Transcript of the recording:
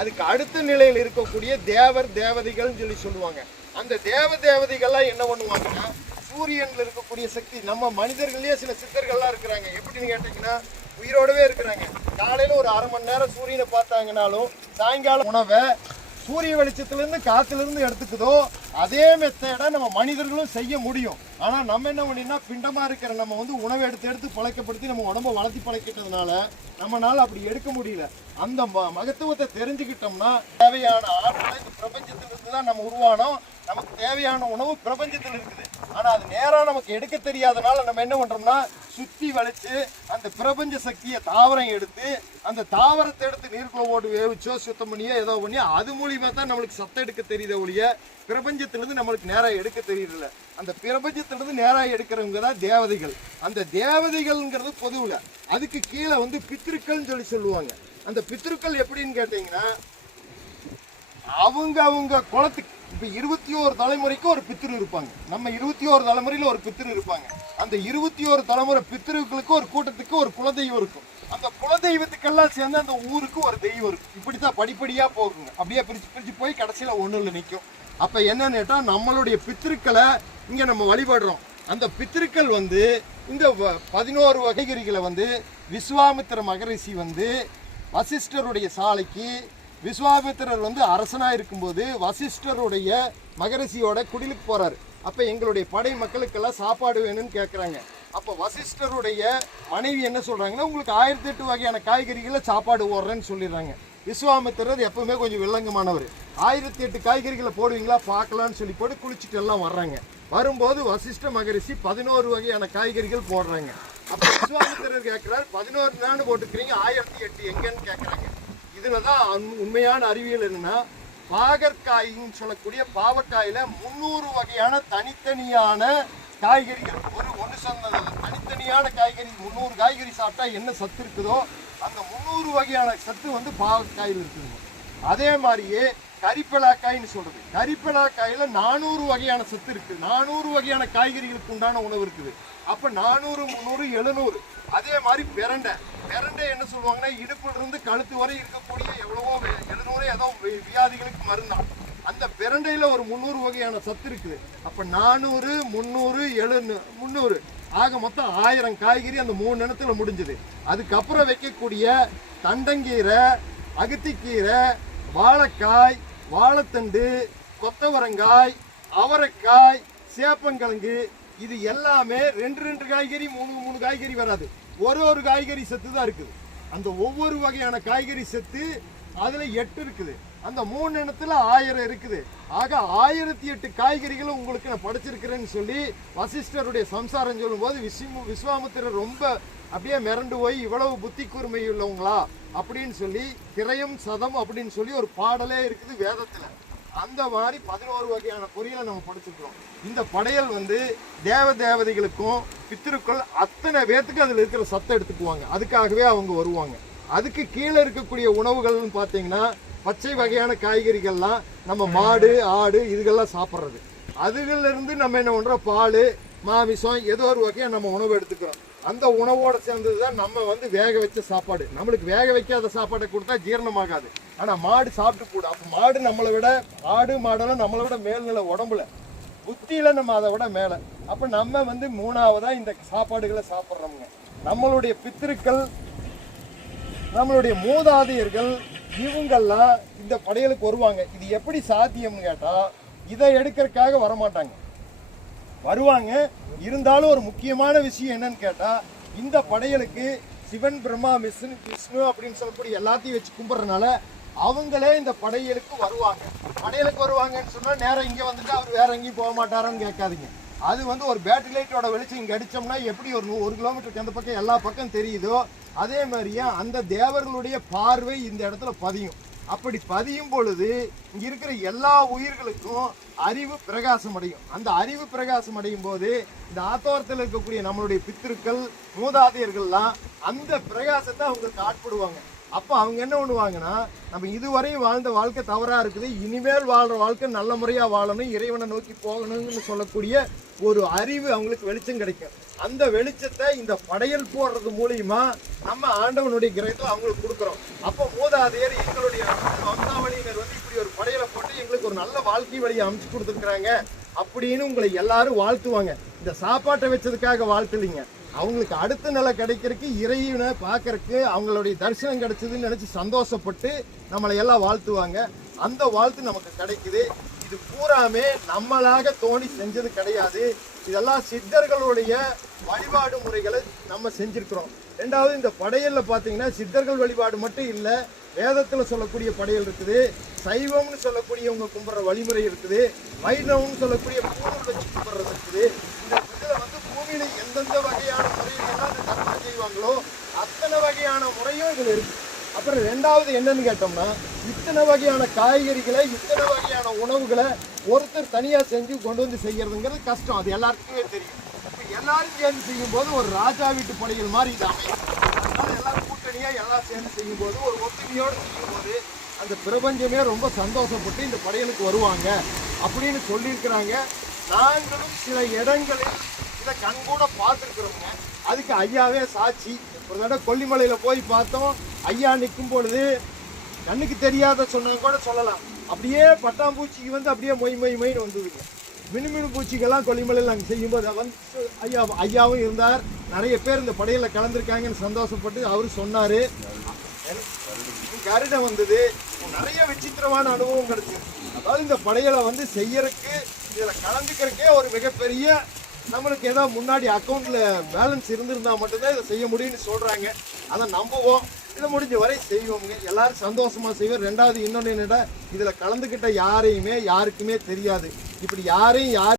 அதுக்கு அடுத்த நிலையில் இருக்கக்கூடிய தேவர் தேவதைகள்னு சொல்லி சொல்லுவாங்க. அந்த தேவ தேவதைகள்லாம் என்ன பண்ணுவாங்கன்னா சூரியன்ல இருக்கக்கூடிய சக்தி நம்ம மனிதர்கள்லயே சில சித்தர்கள்லாம் இருக்கிறாங்க. எப்படின்னு கேட்டீங்கன்னா உயிரோடவே இருக்கிறாங்க. காலையில ஒரு அரை மணி நேரம் சூரியனை பார்த்தாங்கனாலும் சாயங்காலம் உணவை சூரிய வெளிச்சத்திலிருந்து காத்திலிருந்து எடுத்துக்குதோ அதே மெத்தடை நம்ம மனிதர்களும் செய்ய முடியும். ஆனால் நம்ம என்ன பண்ணினா பிண்டமாக இருக்கிற நம்ம வந்து உணவை எடுத்து எடுத்து பழக்கப்படுத்தி நம்ம உடம்ப வளர்த்தி பழக்கிட்டதுனால நம்மனால அப்படி எடுக்க முடியல. அந்த ம- மகத்துவத்தை தெரிஞ்சுக்கிட்டோம்னா தேவையான ஆற்றலை இந்த பிரபஞ்சத்திலிருந்து தான் நம்ம உருவானோம். நமக்கு தேவையான உணவு பிரபஞ்சத்தில் இருக்குது. ஆனால் அது நேராக நமக்கு எடுக்க தெரியாதனால நம்ம என்ன பண்ணுறோம்னா சுற்றி வளைச்சு அந்த பிரபஞ்ச சக்தியை தாவரம் எடுத்து அந்த தாவரத்தை எடுத்து நீர்க்குள்ள போட்டு வேவிச்சோ சுத்தம் பண்ணியோ ஏதோ பண்ணி அது மூலியமா தான் நம்மளுக்கு சத்தம் எடுக்க தெரியுத ஒழிய பிரபஞ்சத்திலிருந்து நம்மளுக்கு நேராக எடுக்க தெரியல அந்த பிரபஞ்சத்திலிருந்து நேராக எடுக்கிறவங்க தான் தேவதைகள். அந்த தேவதைகள்ங்கிறது பொதுவில். அதுக்கு கீழே வந்து பித்திருக்கள்னு சொல்லி சொல்லுவாங்க. அந்த பித்திருக்கள் எப்படின்னு கேட்டிங்கன்னா அவங்க அவங்க குளத்துக்கு இப்ப இருபத்தி ஓரு தலைமுறைக்கு ஒரு பித்திரு இருப்பாங்க. நம்ம இருபத்தி ஓரு தலைமுறையில ஒரு பித்திரு இருப்பாங்க. அந்த இருபத்தி ஓரு தலைமுறை பித்திருக்களுக்கு ஒரு கூட்டத்துக்கு ஒரு குலதெய்வம் இருக்கும். அந்த குலதெய்வத்துக்கெல்லாம் சேர்ந்து அந்த ஊருக்கு ஒரு தெய்வம் இருக்கும். இப்படித்தான் படிப்படியா போகுங்க. அப்படியே பிரிச்சு பிரிச்சு போய் கடைசியில ஒண்ணுல நிற்கும் அப்ப என்னன்னு கேட்டால் நம்மளுடைய பித்திருக்களை இங்க நம்ம வழிபடுறோம். அந்த பித்திருக்கள் வந்து இந்த வ- பதினோரு வகைகரிகளை வந்து விஸ்வாமித்திர மகரிஷி வந்து வசிஷ்டருடைய சாலைக்கு விஸ்வாமித்திரர் வந்து அரசனாக இருக்கும்போது வசிஷ்டருடைய மகரிஷியோட குடிலுக்கு போகிறார் அப்போ எங்களுடைய படை மக்களுக்கெல்லாம் சாப்பாடு வேணும்னு கேட்குறாங்க அப்போ வசிஷ்டருடைய மனைவி என்ன சொல்கிறாங்கன்னா உங்களுக்கு ஆயிரத்தி எட்டு வகையான காய்கறிகளை சாப்பாடு ஓடுறேன்னு சொல்லிடுறாங்க. விஸ்வாமித்திரர் எப்பவுமே கொஞ்சம் வில்லங்கமானவர். ஆயிரத்தி எட்டு காய்கறிகளை போடுவீங்களா பார்க்கலான்னு சொல்லி போட்டு குளிச்சுட்டு எல்லாம் வர்றாங்க. வரும்போது வசிஷ்ட மகரிஷி பதினோரு வகையான காய்கறிகள் போடுறாங்க. அப்போ விஸ்வாமித்திரர் கேட்குறாரு பதினோரு தானே போட்டுக்கிறீங்க ஆயிரத்தி எட்டு எங்கன்னு கேட்குறாங்க இதில் தான் உண்மையான அறிவியல் என்னன்னா பாகற்காயின்னு சொல்லக்கூடிய பாவக்காயில் முந்நூறு வகையான தனித்தனியான காய்கறிகள் ஒரு ஒன்று சொன்னதில்ல தனித்தனியான காய்கறி முந்நூறு காய்கறி சாப்பிட்டா என்ன சத்து இருக்குதோ அந்த முந்நூறு வகையான சத்து வந்து பாவக்காயில் இருக்குதுங்க. அதே மாதிரியே கரிப்பலாக்காய்ன்னு சொல்றது. கரிப்பலாக்காயில நானூறு வகையான சத்து இருக்கு. நானூறு வகையான காய்கறிகளுக்கு உண்டான உணவு இருக்குது. அப்ப நானூறு முந்நூறு எழுநூறு. அதே மாதிரி பிரண்டை. பிரண்டை என்ன சொல்லுவாங்கன்னா இடுப்புல இருந்து கழுத்து வரை இருக்கக்கூடிய எவ்வளவோ எழுநூறு ஏதோ வியாதிகளுக்கு மருந்தான் அந்த பிரண்டையில ஒரு முந்நூறு வகையான சத்து இருக்குது. அப்ப நானூறு முந்நூறு எழுநூறு முந்நூறு. ஆக மொத்தம் ஆயிரம் காய்கறி அந்த மூணு இடத்துல முடிஞ்சது. அதுக்கப்புறம் வைக்கக்கூடிய தண்டங்கீரை அகத்திக்கீரை வாழைக்காய் வாழைத்தண்டு கொத்தவரங்காய் அவரைக்காய் சேப்பங்கிழங்கு இது எல்லாமே ரெண்டு ரெண்டு காய்கறி மூணு மூணு காய்கறி வராது. ஒரு ஒரு காய்கறி சத்து தான் இருக்குது. அந்த ஒவ்வொரு வகையான காய்கறி சத்து அதில் எட்டு இருக்குது. அந்த மூணு இனத்தில் ஆயிரம் இருக்குது. ஆக ஆயிரத்தி எட்டு காய்கறிகளும் உங்களுக்கு நான் படிச்சிருக்கிறேன்னு சொல்லி வசிஷ்டருடைய சம்சாரம் சொல்லும்போது விஸ்வ விஸ்வாமித்திரர் ரொம்ப அப்படியே மிரண்டு போய் இவ்வளவு புத்தி கூர்மை உள்ளவங்களா அப்படின்னு சொல்லி திரையும் சதம் அப்படின்னு சொல்லி ஒரு பாடலே இருக்குது வேதத்தில். அந்த மாதிரி பதினோரு வகையான பொரியலை நம்ம படிச்சுக்கிறோம் இந்த படையல் வந்து தேவ தேவதைகளுக்கும் பித்திருக்கள் அத்தனை பேர்த்துக்கு அதில் இருக்கிற சத்தை எடுத்துக்குவாங்க. அதுக்காகவே அவங்க வருவாங்க. அதுக்கு கீழே இருக்கக்கூடிய உணவுகள்னு பார்த்தீங்கன்னா பச்சை வகையான காய்கறிகள்லாம் நம்ம மாடு ஆடு இதுகள்லாம் சாப்பிட்றது. அதுகள்லேருந்து நம்ம என்ன பண்ணுறோம் பால் மாமிசம் ஏதோ ஒரு வகையை நம்ம உணவு எடுத்துக்கிறோம். அந்த உணவோடு சேர்ந்தது தான் நம்ம வந்து வேக வச்ச சாப்பாடு. நம்மளுக்கு வேக வைக்காத சாப்பாடை கொடுத்தா ஜீரணமாகாது. ஆனால் மாடு சாப்பிட்டு கூட அப்போ மாடு நம்மளை விட ஆடு மாடெல்லாம் நம்மளை விட மேல்நிலை உடம்புல. புத்தியில நம்ம அதை விட மேலே. அப்போ நம்ம வந்து மூணாவதாக இந்த சாப்பாடுகளை சாப்பிட்றோம்ங்க. நம்மளுடைய பித்திருக்கள் நம்மளுடைய மூதாதையர்கள் இவங்கெல்லாம் இந்த படையலுக்கு வருவாங்க. இது எப்படி சாத்தியம்னு கேட்டால் இதை எடுக்கிறதுக்காக வரமாட்டாங்க. வருவாங்க. இருந்தாலும் ஒரு முக்கியமான விஷயம் என்னன்னு கேட்டால் இந்த படையலுக்கு சிவன் பிரம்மா விஷ்ணு விஷ்ணு அப்படின்னு சொல்லக்கூடிய எல்லாத்தையும் வச்சு கும்பிட்றதுனால அவங்களே இந்த படையலுக்கு வருவாங்க. படையலுக்கு வருவாங்கன்னு சொன்னால் நேரம் இங்கே வந்துட்டு அவர் வேற எங்கேயும் போக மாட்டாரான்னு கேட்காதீங்க. அது வந்து ஒரு பேட்டரி லைட்டோட வெளிச்சம் இங்கே அடித்தோம்னா எப்படி ஒரு நூ- ஒரு கிலோமீட்டருக்கு அந்த பக்கம் எல்லா பக்கம் தெரியுதோ அதே மாதிரியே அந்த தேவர்களுடைய பார்வை இந்த இடத்துல பதியும். அப்படி பதியும் பொழுது இங்க இருக்கிற எல்லா உயிர்களுக்கும் அறிவு பிரகாசம் அடையும். அந்த அறிவு பிரகாசம் அடையும் போது இந்த ஆத்தோரத்தில் இருக்கக்கூடிய நம்மளுடைய பித்திருக்கள் மூதாதையர்கள்லாம் அந்த பிரகாசத்தை அவங்களுக்கு ஆட்படுவாங்க. அப்போ அவங்க என்ன பண்ணுவாங்கன்னா நம்ம இதுவரையும் வாழ்ந்த வாழ்க்கை தவறாக இருக்குது. இனிமேல் வாழ்கிற வாழ்க்கை நல்ல முறையாக வாழணும் இறைவனை நோக்கி போகணும்னு சொல்லக்கூடிய ஒரு அறிவு அவங்களுக்கு வெளிச்சம் கிடைக்கும். அந்த வெளிச்சத்தை இந்த படையல் போடுறது மூலியமா நம்ம ஆண்டவனுடைய கிரகத்தில் அவங்களுக்கு கொடுக்குறோம். அப்போ மூதாதையர் எங்களுடைய வம்சாவளியினர் வந்து இப்படி ஒரு படையலை போட்டு எங்களுக்கு ஒரு நல்ல வாழ்க்கை வழியை அமைச்சு கொடுத்துருக்குறாங்க. அப்படின்னு உங்களை எல்லாரும் வாழ்த்துவாங்க. இந்த சாப்பாட்டை வச்சதுக்காக வாழ்த்துலிங்க. அவங்களுக்கு அடுத்த நிலை கிடைக்கிறதுக்கு இறைவனை பார்க்கறக்கு அவங்களுடைய தரிசனம் கிடைச்சதுன்னு நினச்சி சந்தோஷப்பட்டு நம்மளை எல்லாம் வாழ்த்துவாங்க. அந்த வாழ்த்து நமக்கு கிடைக்குது. இது பூராமே நம்மளாக தோணி செஞ்சது கிடையாது. இதெல்லாம் சித்தர்களுடைய வழிபாடு முறைகளை நம்ம செஞ்சுருக்குறோம். ரெண்டாவது இந்த படையலில் பார்த்தீங்கன்னா சித்தர்கள் வழிபாடு மட்டும் இல்லை வேதத்தில் சொல்லக்கூடிய படையல் இருக்குது. சைவம்னு சொல்லக்கூடியவங்க கும்பிட்ற வழிமுறை இருக்குது. வைணவம்னு சொல்லக்கூடிய பூணூல் வச்சு கும்பிட்றது இருக்குது. இந்த இதில் வந்து பூமியில் எந்தெந்த வகையான முறையில் எல்லாம் இந்த செய்வாங்களோ அத்தனை வகையான முறையும் இதில் இருக்கு. அப்புறம் ரெண்டாவது என்னன்னு கேட்டோம்னா இத்தனை வகையான காய்கறிகளை இத்தனை வகையான உணவுகளை ஒருத்தர் தனியாக செஞ்சு கொண்டு வந்து செய்யறதுங்கிறது கஷ்டம். அது எல்லாருக்குமே தெரியும். இப்போ எல்லாரும் சேர்ந்து செய்யும்போது ஒரு ராஜா வீட்டு படைகள் மாதிரி இது அமையும். கூட்டணியாக எல்லாம் சேர்ந்து செய்யும்போது ஒரு ஒத்துமையோடு செய்யும்போது அந்த பிரபஞ்சமே ரொம்ப சந்தோஷப்பட்டு இந்த படையலுக்கு வருவாங்க அப்படின்னு சொல்லியிருக்கிறாங்க. நாங்களும் சில இடங்களில் இதை கண்கூட பார்த்துருக்குறோங்க. அதுக்கு ஐயாவே சாட்சி. ஒரு தடவை கொல்லிமலையில் போய் பார்த்தோம். ஐயா நிற்கும் பொழுது கண்ணுக்கு தெரியாத சொன்னது கூட சொல்லலாம். அப்படியே பட்டாம்பூச்சிக்கு வந்து அப்படியே மொய் மொய் மொய்னு வந்ததுங்க. மினுமினு பூச்சிகள்லாம் கொல்லிமலையில் நாங்கள் செய்யும்போது வந்து ஐயா ஐயாவும் இருந்தார். நிறைய பேர் இந்த படையில் கலந்துருக்காங்கன்னு சந்தோஷப்பட்டு அவரு சொன்னார். கருடம் வந்தது. நிறைய விசித்திரமான அனுபவம் கிடைச்சது அதாவது இந்த படையலை வந்து செய்யறதுக்கு இதில் கலந்துக்கிறதுக்கே ஒரு மிகப்பெரிய நம்மளுக்கு ஏதோ முன்னாடி அக்கௌண்ட்ல பேலன்ஸ் இருந்திருந்தா மட்டும்தான் இதை செய்ய முடியும்னு சொல்றாங்க. அதை நம்புவோம். இதை முடிஞ்ச வரை செய்வோங்க எல்லாரும் சந்தோஷமா செய்வோம். ரெண்டாவது இன்னொன்று என்னடா இதில் கலந்துக்கிட்ட யாரையுமே யாருக்குமே தெரியாது. இப்படி யாரையும் யார்